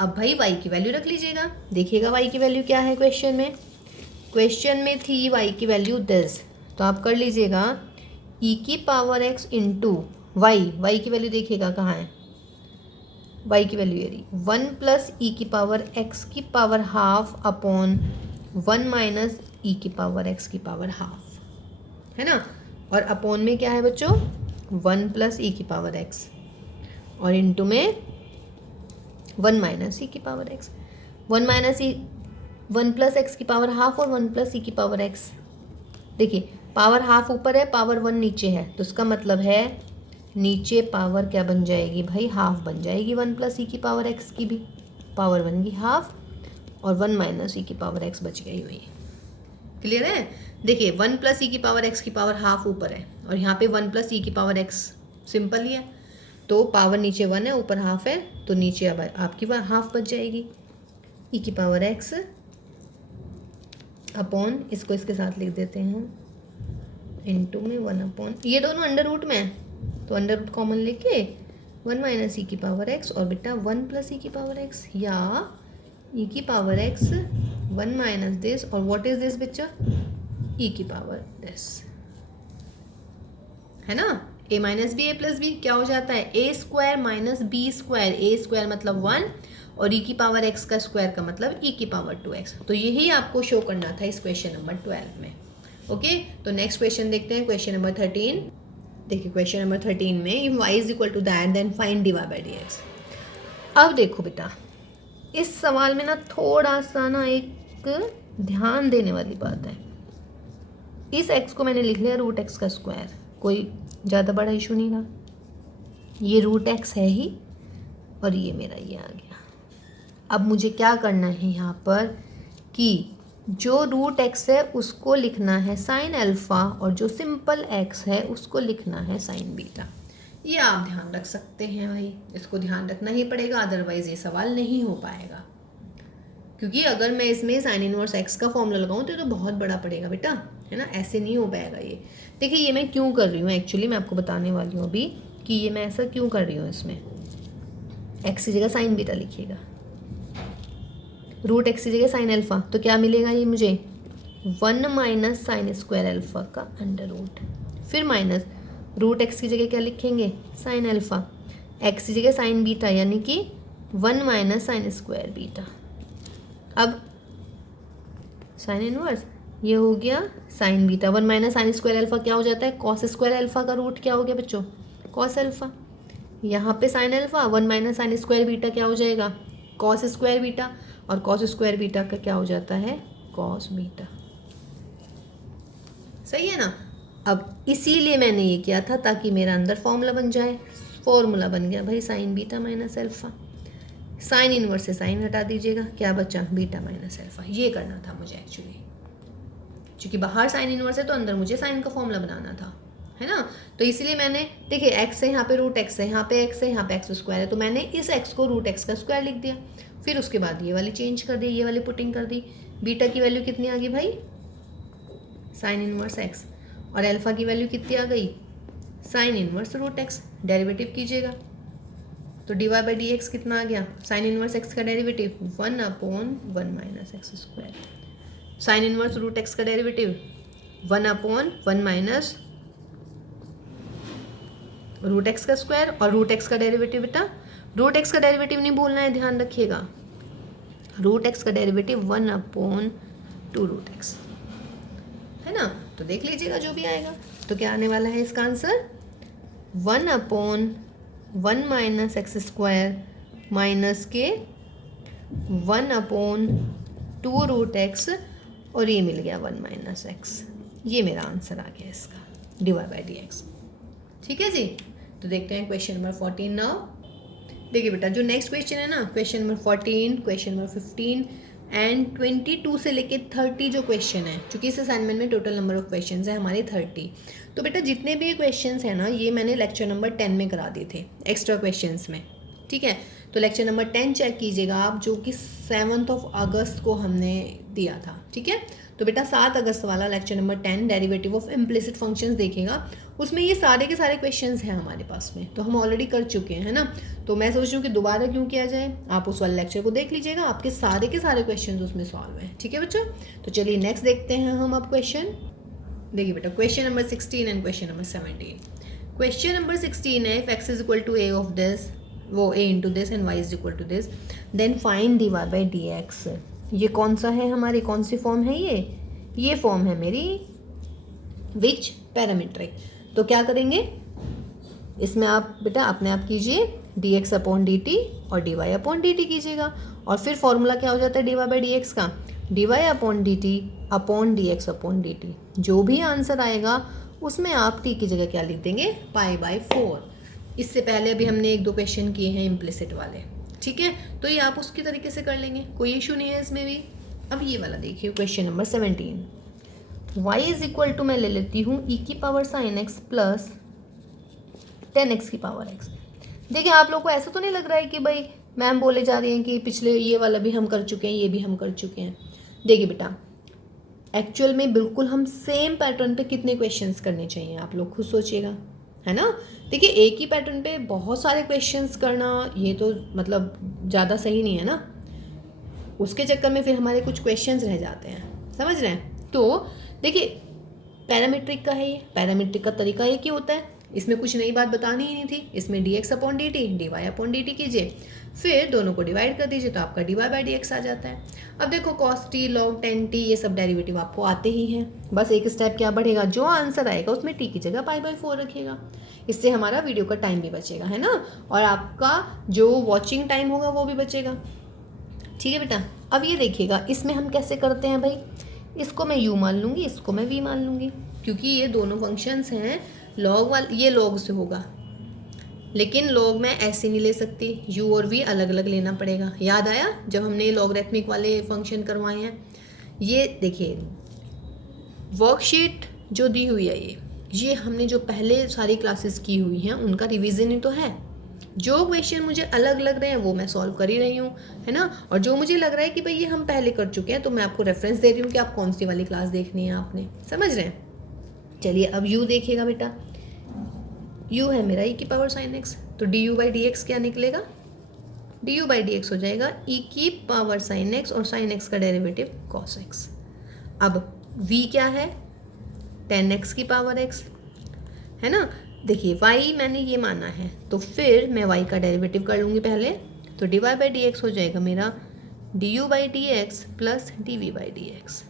अब भाई y की वैल्यू रख लीजिएगा, देखिएगा y की वैल्यू क्या है क्वेश्चन में थी y की वैल्यू दिस, तो आप कर लीजिएगा e की पावर x इंटू y की वैल्यू देखिएगा कहाँ है, y की वैल्यू ये 1 प्लस ई की पावर x की पावर हाफ अपॉन 1 माइनस ई की पावर x की पावर हाफ, है ना, और अपॉन में क्या है बच्चों 1 प्लस ई की पावर x और इनटू में 1 माइनस ई की पावर x, 1 माइनस ई 1 प्लस एक्स की पावर हाफ और 1 प्लस ई की पावर x। देखिए पावर हाफ ऊपर है, पावर 1 नीचे है, तो इसका मतलब है नीचे पावर क्या बन जाएगी भाई, हाफ बन जाएगी 1 प्लस ई की पावर x की भी पावर बन गई हाफ और 1 माइनस ई की पावर x बच गई हुई। क्लियर है? देखिए 1 प्लस ई की पावर x की पावर हाफ ऊपर है और यहाँ पे 1 प्लस ई की पावर x सिंपल ही है, तो पावर नीचे 1 है ऊपर हाफ है, तो नीचे अब आपकी हाफ बच जाएगी e की पावर x अपॉन, इसको इसके साथ लिख देते हैं इनटू में 1 अपॉन, ये दोनों अंडर रूट में है तो अंडर रूट कॉमन लेके 1 माइनस ई की पावर x और बेटा 1 प्लस ई की पावर x या e की पावर x 1 माइनस दिस और व्हाट इज दिस बच्चा, e की पावर दिस, है ना, a माइनस बी ए प्लस बी क्या हो जाता है a square minus b square, a square मतलब 1 और e की पावर x का स्क्वायर का मतलब e की पावर 2x, तो यही आपको शो करना था इस क्वेश्चन नंबर 12 में। ओके, तो नेक्स्ट क्वेश्चन देखते हैं, क्वेश्चन नंबर 13। देखिए क्वेश्चन नंबर 13 में if y is equal to that then find dy by d x. अब देखो बेटा इस सवाल में ना थोड़ा सा ना एक ध्यान देने वाली बात है, इस x को मैंने लिख लिया रूट एक्स का स्क्वायर, कोई ज़्यादा बड़ा इशू नहीं था, ये रूट एक्स है ही और ये मेरा ये आ गया। अब मुझे क्या करना है यहाँ पर कि जो रूट एक्स है उसको लिखना है साइन अल्फ़ा और जो सिंपल एक्स है उसको लिखना है साइन बीटा। ये आप ध्यान रख सकते हैं भाई, इसको ध्यान रखना ही पड़ेगा, अदरवाइज़ ये सवाल नहीं हो पाएगा, क्योंकि अगर मैं इसमें साइन इनवर्स एक्स का फॉर्मूला लगाऊं तो बहुत बड़ा पड़ेगा बेटा, है ना, ऐसे नहीं हो पाएगा ये। देखिए ये मैं क्यों कर रही हूँ, एक्चुअली मैं आपको बताने वाली हूँ अभी कि ये मैं ऐसा क्यों कर रही हूँ। इसमें एक्स की जगह साइन बीटा लिखिएगा, रूट एक्स की जगह साइन अल्फ़ा, तो क्या मिलेगा ये मुझे 1 माइनस साइन स्क्वायर अल्फ़ा का अंडर रूट, फिर माइनस रूट एक्स की जगह क्या लिखेंगे साइन अल्फ़ा, एक्स की जगह साइन बीटा यानी कि 1 माइनस साइन स्क्वायर बीटा। अब साइन इनवर्स ये हो गया sign beta, 1 minus sine square alpha क्या हो जाता है कॉस स्क्वायर अल्फ़ा का रूट क्या हो गया बच्चों कॉस अल्फ़ा, यहाँ पे sine alpha 1 minus sine square beta क्या हो जाएगा कॉस स्क्वायर बीटा, और कॉस स्क्वायर बीटा का क्या हो जाता है कॉस बीटा। सही है ना। अब इसीलिए मैंने ये किया था ताकि मेरा अंदर फॉर्मूला बन जाए, फॉर्मूला बन गया भाई sign beta minus alpha, sine inverse से साइन हटा दीजिएगा क्या बचा बीटा माइनस अल्फ़ा। ये करना था मुझे एक्चुअली, क्योंकि बाहर साइन इनवर्स है तो अंदर मुझे साइन का फॉर्मूला बनाना था, है ना। तो इसीलिए मैंने देखिए एक्स है यहाँ पे रूट एक्स है, यहाँ पे एक्स है, यहाँ पे एक्स स्क्वायर है, तो मैंने इस एक्स को रूट एक्स का स्क्वायर लिख दिया, फिर उसके बाद ये वाली चेंज कर दी, ये वाली पुटिंग कर दी। बीटा की वैल्यू कितनी आ गई भाई साइन इनवर्स एक्स, और अल्फ़ा की वैल्यू कितनी आ गई sine inverse root x. Derivative कीजिएगा तो d y by d x कितना आ गया साइन इनवर्स एक्स का derivative 1/1 minus x square, sine inverse root x का डेरिवेटिव 1/1 माइनस रूट एक्स का स्क्वायर और रूट एक्स का डेरिवेटिव बेटा, रूट एक्स का डेरिवेटिव नहीं भूलना है, ध्यान रखिएगा। रूट एक्स का डेरिवेटिव 1/2 रूट एक्स है ना। तो देख लीजिएगा जो भी आएगा। तो क्या आने वाला है इसका answer 1/1 minus x square minus के 1/2 रूट एक्स और ये मिल गया 1 माइनस एक्स। ये मेरा आंसर आ गया इसका dy/dx। ठीक है जी। तो देखते हैं क्वेश्चन नंबर 14 नाउ। देखिए बेटा जो नेक्स्ट क्वेश्चन है ना, question number 14, question number 15 and 22 से लेके 30 जो क्वेश्चन है, चूँकि इस असाइनमेंट में टोटल नंबर ऑफ क्वेश्चन है हमारे 30। तो बेटा जितने भी क्वेश्चन हैं ना, ये मैंने लेक्चर नंबर 10 में करा दिए थे एक्स्ट्रा क्वेश्चन में। ठीक है, तो लेक्चर नंबर 10 चेक कीजिएगा आप, जो कि 7 अगस्त को हमने दिया था। ठीक है, तो बेटा 7 अगस्त वाला lecture number 10 derivative of implicit functions देखेगा। उसमें ये सारे के सारे क्वेश्चंस हैं हमारे पास में, तो हम ऑलरेडी कर चुके हैं, है ना। तो मैं सोच रही हूँ कि दोबारा क्यों किया जाए, आप उस वाले लेक्चर को देख लीजिएगा, आपके सारे के सारे क्वेश्चंस उसमें सॉल्व हैं। ठीक है बच्चों, तो चलिए नेक्स्ट देखते हैं हम अब क्वेश्चन। देखिए बेटा question number 16 and question number 17। Question number 16 है, if x is equal to a of this, वो a into this and y is equal to this, then find dy/dx। ये कौन सा है हमारी, कौन सी फॉर्म है ये फॉर्म है मेरी विच पैरामीट्रिक। तो क्या करेंगे इसमें आप बेटा अपने आप कीजिए dx/dt और dy/dt कीजिएगा, और फिर फॉर्मूला क्या हो जाता है dy/dx का, dy/dt/dx/dt। जो भी आंसर आएगा उसमें आप t की जगह क्या लिख देंगे, π/4। इससे पहले अभी हमने 1-2 क्वेश्चन किए हैं इम्प्लिसिट वाले। ठीक है, तो ये आप उसकी तरीके से कर लेंगे, कोई इशू नहीं है इसमें भी। अब ये वाला देखिए question number 17। y is equal to मैं ले लेती हूँ e⁻sin x प्लस 10x की पावर x। देखिए आप लोग को ऐसा तो नहीं लग रहा है कि भाई मैम बोले जा रही हैं कि पिछले ये वाला भी हम कर चुके हैं, ये भी हम कर चुके हैं। देखिए बेटा एक्चुअल में बिल्कुल हम सेम पैटर्न पे कितने क्वेश्चंस करने चाहिए आप लोग खुद सोचिएगा, है ना। देखिए एक ही पैटर्न पे बहुत सारे क्वेश्चंस करना ये तो मतलब ज़्यादा सही नहीं है ना, उसके चक्कर में फिर हमारे कुछ क्वेश्चंस रह जाते हैं, समझ रहे हैं। तो देखिए पैरामीट्रिक का है ये, पैरामीट्रिक का तरीका एक ही होता है, इसमें कुछ नई बात बतानी ही नहीं थी। इसमें dx/dt dy/dt कीजिए, फिर दोनों को डिवाइड कर दीजिए तो आपका dy/dx आ जाता है। अब देखो cos t log 10t ये सब डेरिवेटिव आपको आते ही हैं, बस एक स्टेप क्या बढ़ेगा, जो आंसर आएगा उसमें t की जगह π/4 रखिएगा। इससे हमारा वीडियो का टाइम भी बचेगा, है ना, और आपका जो वॉचिंग टाइम होगा वो भी बचेगा। ठीक है बेटा, अब ये देखिएगा इसमें हम कैसे करते हैं भाई, इसको मैं u मान लूँगी, इसको मैं v मान लूँगी, क्योंकि ये दोनों फंक्शंस हैं लॉग वाले, ये लॉग से होगा, लेकिन लॉग मैं ऐसे नहीं ले सकती, u और v अलग अलग लेना पड़ेगा। याद आया जब हमने लॉगरिथमिक वाले फंक्शन करवाए हैं। ये देखिए वर्कशीट जो दी हुई है ये हमने जो पहले सारी क्लासेस की हुई हैं उनका रिवीजन ही तो है। जो क्वेश्चन मुझे अलग लग रहे हैं वो मैं सॉल्व कर ही रही हूँ, है ना, और जो मुझे लग रहा है कि भाई ये हम पहले कर चुके हैं तो मैं आपको रेफरेंस दे रही हूँ कि आप कौन सी वाली क्लास देखनी है आपने, समझ रहे हैं। चलिए अब u देखिएगा बेटा, u है मेरा e⁻sin x, तो du/dx क्या निकलेगा, du/dx हो जाएगा e⁻sin x और sin x का डेरिवेटिव cos x। अब v क्या है 10x की पावर x, है ना। देखिए y मैंने ये माना है तो फिर मैं y का डेरिवेटिव कर लूँगी पहले, तो dy/dx हो जाएगा मेरा du/dx प्लस dv/dx,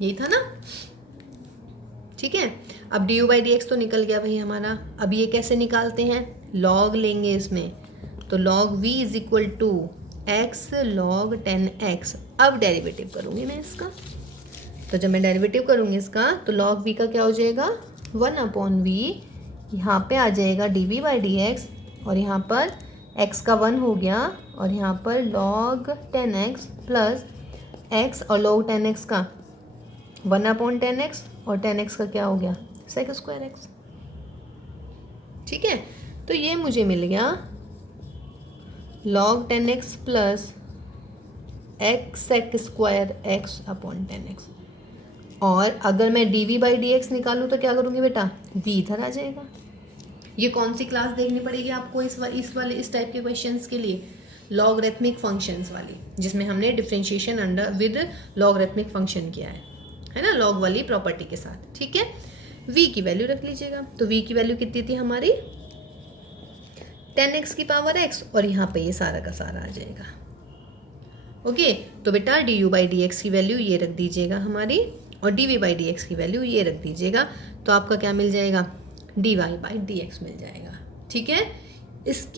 यही था ना। ठीक है, अब du/dx तो निकल गया भाई हमारा। अब ये कैसे निकालते हैं, log लेंगे इसमें, तो log v is equal to x log 10x। अब डेरिवेटिव करूँगी मैं इसका, तो जब मैं डेरिवेटिव करूँगी इसका तो log v का क्या हो जाएगा 1/v, यहाँ पे आ जाएगा dv/dx, और यहाँ पर x का 1 हो गया, और यहाँ पर log 10x प्लस x और log 10x का 1/10x, और 10x का क्या हो गया sec²x। ठीक है, तो ये मुझे मिल गया log 10x plus x sec²x/10x। और अगर मैं dv/dx निकालूँ तो क्या करूँगी बेटा, v इधर आ जाएगा। ये कौन सी क्लास देखनी पड़ेगी आपको इस टाइप के क्वेश्चंस के लिए, लॉगरिथमिक फंक्शंस वाली, जिसमें हमने differentiation under with logarithmic function किया है ना, लॉग वाली प्रॉपर्टी के साथ। ठीक है, v की वैल्यू रख लीजिएगा, तो v की वैल्यू कितनी थी हमारी 10x की पावर x और यहाँ पे ये सारा का सारा आ जाएगा। ओके तो बेटा du/dx की वैल्यू ये रख दीजिएगा हमारी और dv/dx की वैल्यू ये रख दीजिएगा, तो आपका क्या मिल जाएगा, dy/dx मिल जाएगा। ठीक है,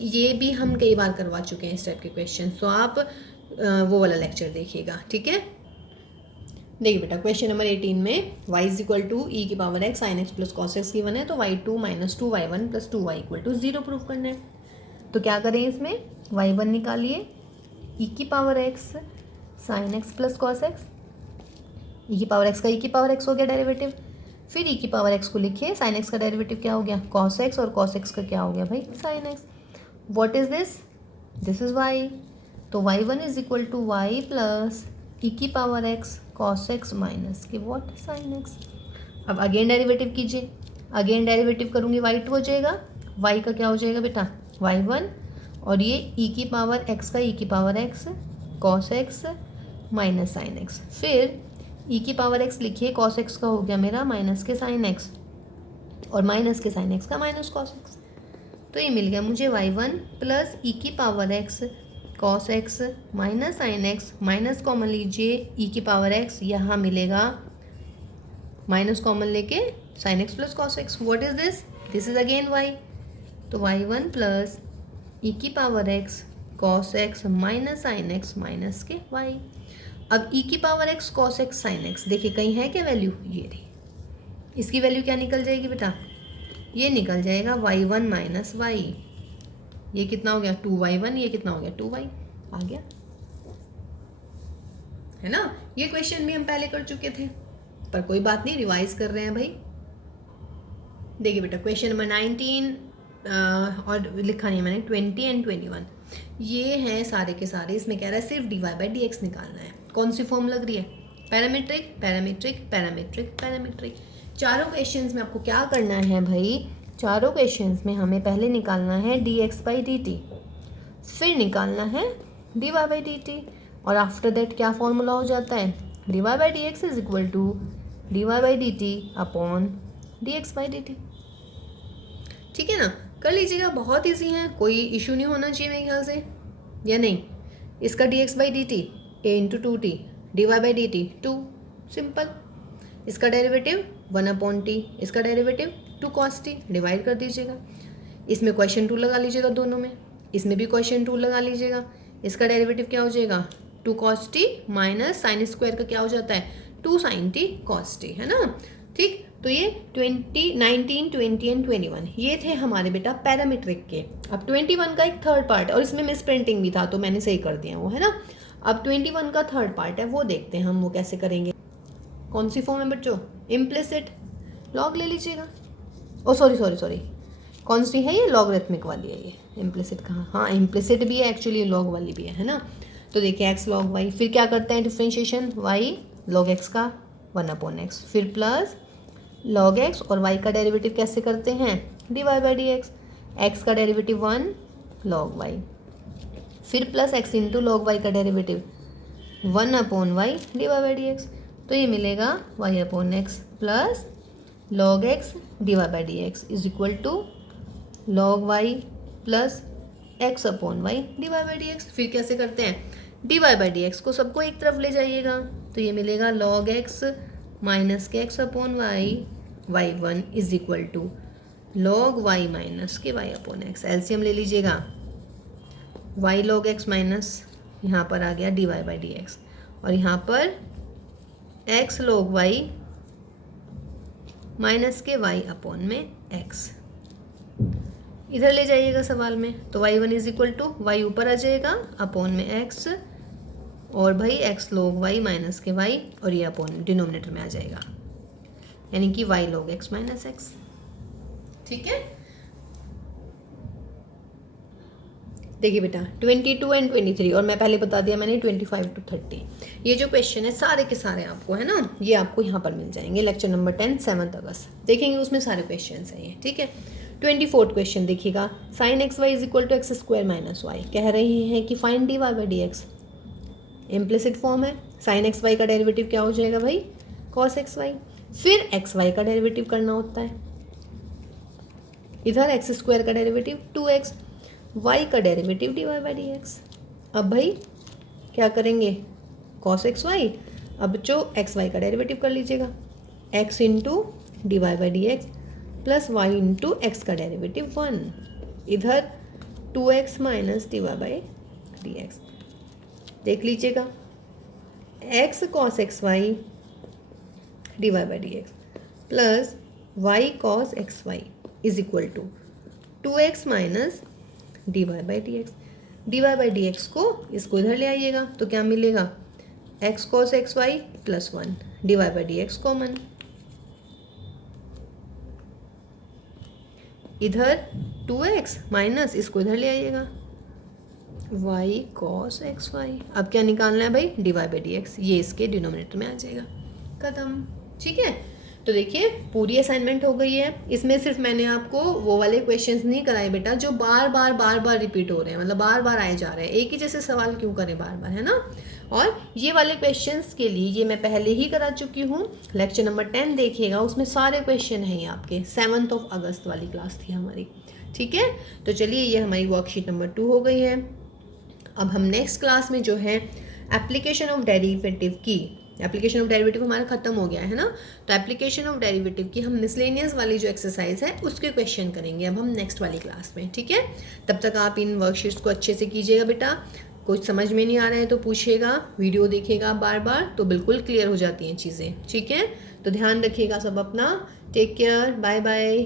ये भी हम कई बार करवा चुके हैं इस टाइप के क्वेश्चन, तो आप वो वाला लेक्चर देखिएगा। ठीक है, देखिए बेटा क्वेश्चन नंबर 18 में y is equal to e की power x sin x plus cos x given है, तो y2 minus 2y1 plus 2y equal to 0 prove करना है। तो क्या करें, इसमें y1 निकालिए, ई की power x sin x plus cos x, ई की पावर x का ई की पावर x हो गया डेरिवेटिव, फिर ई की पावर x को लिखिए, sin x का डेरिवेटिव क्या हो गया cos x, और cos x का क्या हो गया भाई sin x। What is this, this is y, तो y1 is equal to y plus e की power x cos x minus के वॉट sin x। अब अगेन डेरिवेटिव कीजिए, अगेन डेरिवेटिव करूँगी y2 हो जाएगा, y का क्या हो जाएगा बेटा y1, और ये ई की पावर x का ई की power x cos x minus sin x, फिर ई की पावर x लिखिए, cos x का हो गया मेरा माइनस के sin x, और माइनस के sin x का माइनस cos x, तो ये मिल गया मुझे y1 प्लस ई की power x cos x minus sin x, minus common लीजिए e की पावर x, यहाँ मिलेगा माइनस कॉमन लेके sin x plus cos x। What is this, this is again y, तो y1 प्लस e की power x cos x minus sin x minus के y। अब e की power x cos x sin x, देखिए कहीं है क्या value, ये रही, इसकी वैल्यू क्या निकल जाएगी बेटा, ये निकल जाएगा y1 माइनस y, ये कितना हो गया 2y1, ये कितना हो गया 2y, आ गया है ना। ये क्वेश्चन भी हम पहले कर चुके थे, पर कोई बात नहीं, रिवाइज कर रहे हैं भाई। देखिए बेटा क्वेश्चन नंबर 19 और लिखा नहीं मैंने 20 एंड 21, ये हैं सारे के सारे, इसमें कह रहा है सिर्फ dy/dx निकालना है। कौन सी फॉर्म लग रही है, पैरामीट्रिक पैरामीट्रिक पैरामीट्रिक पैरामीट्रिक। चारों क्वेश्चंस में आपको क्या करना है भाई, चारों क्वेश्चंस में हमें पहले निकालना है dx/dt, फिर निकालना है dy/dt, और आफ्टर दैट क्या फॉर्मूला हो जाता है, dy/dx is equal to dy/dt upon dx/dt। ठीक है ना, कर लीजिएगा, बहुत इजी है, कोई इशू नहीं होना चाहिए मेरे ख्याल से, या नहीं। इसका dx/dt a into 2t, dy/dt 2, simple. इसका डेरिवेटिव 1/t, इसका डेरिवेटिव 2 cos t, डिवाइड कर दीजिएगा। इसमें क्वेश्चन 2 लगा लीजिएगा दोनों में, इसमें भी क्वेश्चन 2 लगा लीजिएगा। इसका डेरिवेटिव क्या हो जाएगा 2 cos t minus sine square का क्या हो जाता है 2 sin t cos t, है ना। ठीक, तो ये 19, 20 एंड 21 ये थे हमारे बेटा पैरामीट्रिक के। अब 21 का एक थर्ड पार्ट, और इसमें मिस प्रिंटिंग भी था तो मैंने सही कर दिया वो, है ना। अब 21 का थर्ड पार्ट है, वो देखते हैं हम वो कैसे करेंगे। कौन सी फॉर्म है बच्चों, इम्प्लिसिट, लॉग ले लीजिएगा। ओ सॉरी, कौन सी है ये, लॉगरिथमिक वाली है ये, इम्प्लिसिट कहाँ, हाँ इम्प्लिसिट भी है एक्चुअली, लॉग वाली भी है ना। तो देखिए x log y, फिर क्या करते हैं डिफ्रेंशिएशन, y log x का 1/x, फिर प्लस log x, और y का डेरिवेटिव कैसे करते हैं dy/dx, x का डेरिवेटिव 1 log y, फिर plus x into log y का डेरिवेटिव 1/y dy/dx, तो ये मिलेगा y/x plus log x dy/dx is equal to log y plus x/y dy/dx। फिर कैसे करते हैं, dy/dx को सबको एक तरफ ले जाइएगा, तो ये मिलेगा log x माइनस के x/y y1 is equal to log y minus के y/x। एलसीएम ले लीजिएगा, y log x माइनस यहाँ पर आ गया dy/dx, और यहाँ पर x log y माइनस के y/में x, इधर ले जाइएगा सवाल में, तो y1 is equal to y ऊपर आ जाएगा अपॉन में x, और भाई x log y माइनस के y, और ये अपॉन डिनोमिनेटर में आ जाएगा, यानी कि y log x minus x। ठीक है, देखिए बेटा 22 एंड 23, और मैं पहले बता दिया मैंने 25 to 30, ये जो क्वेश्चन है सारे के सारे आपको, है ना, ये आपको यहाँ पर मिल जाएंगे। लेक्चर नंबर 10 7 अगस्त देखेंगे, उसमें सारे क्वेश्चन हैं ये। ठीक है, 24 क्वेश्चन देखिएगा, sine x y is equal to x square minus y, कह रहे हैं कि फाइंड dy/dx, इम्प्लिसिट फॉर्म है। साइन एक्स वाई का डेरिवेटिव क्या हो जाएगा भाई cos एक्स वाई, फिर एक्स वाई का डेरिवेटिव करना होता है, इधर एक्स स्क्वायर का डेरिवेटिव 2x, y का डेरिवेटिव dy बाई डी एक्स। अब भाई क्या करेंगे, cos एक्स वाई, अब जो एक्स वाई का डेरिवेटिव कर लीजिएगा, x into d y by d x plus y into x का डेरिवेटिव 1, इधर 2x minus d y by d x. देख लीजिएगा, x cos x y d y by d x plus y cos x y is equal to 2x minus d y by d x. D y by d x को इसको इधर ले आइएगा तो क्या मिलेगा, x cos x y plus 1, D y by d x common, इधर 2x minus इसको इधर ले आइएगा y कॉस एक्स वाई। अब क्या निकालना है भाई, d y by d x, ये इसके डिनोमिनेटर में आ जाएगा, खत्म। ठीक है, तो देखिए पूरी असाइनमेंट हो गई है। इसमें सिर्फ मैंने आपको वो वाले क्वेश्चंस नहीं कराए बेटा जो बार बार रिपीट हो रहे हैं, मतलब बार बार आए जा रहे हैं, एक ही जैसे सवाल क्यों करें बार बार, है ना। और ये वाले क्वेश्चंस के लिए ये मैं पहले ही करा चुकी हूँ, लेक्चर नंबर 10 देखिएगा, उसमें सारे क्वेश्चन हैं ये आपके। 7 अगस्त वाली क्लास थी हमारी। ठीक है, तो चलिए ये हमारी वर्कशीट नंबर 2 हो गई है। अब हम नेक्स्ट क्लास में जो है एप्लीकेशन ऑफ डेरिवेटिव की, एप्लीकेशन ऑफ डेरिवेटिव हमारा खत्म हो गया है ना, तो एप्लीकेशन ऑफ डेरिवेटिव की हम मिसलेनियस वाली जो एक्सरसाइज है उसके क्वेश्चन करेंगे अब हम नेक्स्ट वाली क्लास में। ठीक है, तब तक आप इन वर्कशीट्स को अच्छे से कीजिएगा बेटा, कुछ समझ में नहीं आ रहा है तो पूछिएगा, वीडियो देखिएगा बार बार तो बिल्कुल क्लियर हो जाती हैं चीज़ें। ठीक है, तो ध्यान रखिएगा सब अपना, टेक केयर, बाय बाय।